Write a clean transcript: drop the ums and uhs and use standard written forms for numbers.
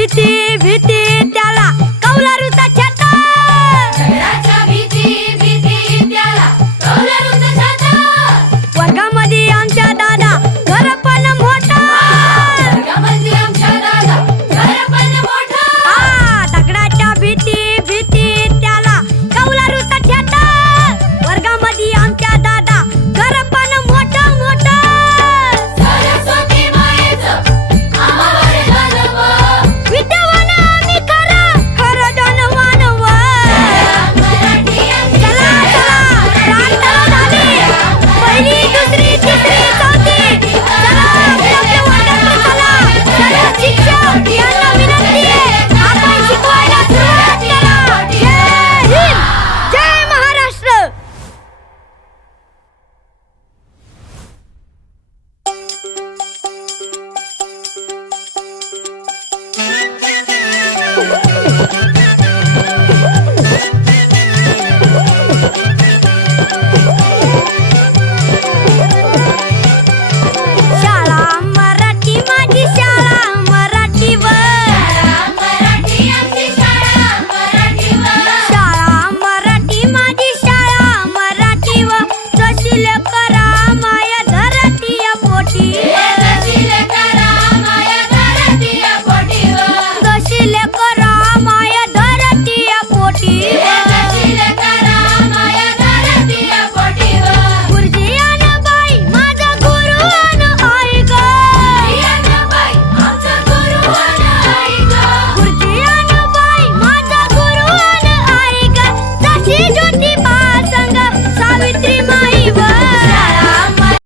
भीती भीती त्याला कौलारूचा छाता. दगडाच्या भीती भीती त्याला कौलारूचा छाता. वर्गामध्ये आमच्या दादा घर पण मोठा. वर्गामध्ये आमच्या दादा घर पण मोठा. दगडाच्या भीती भीती त्याला कौलारूचा छाता. वर्गामध्ये आमच्या दादा घर पण मोठा मोठा. सरस्वती मायेचं आम्हावर दानव. विद्यावान आम्ही खरं खरं धनवान व. मराठी चला चला प्रार्थना झाली. पहिली दुसरी तिसरी चौथी. चला आपल्या वर्गाकडे चला. सर्व शिक्षक यांना विनंती आहे, आपण शिकवायला सुरुवात करा. जय हिंद, जय महाराष्ट्र.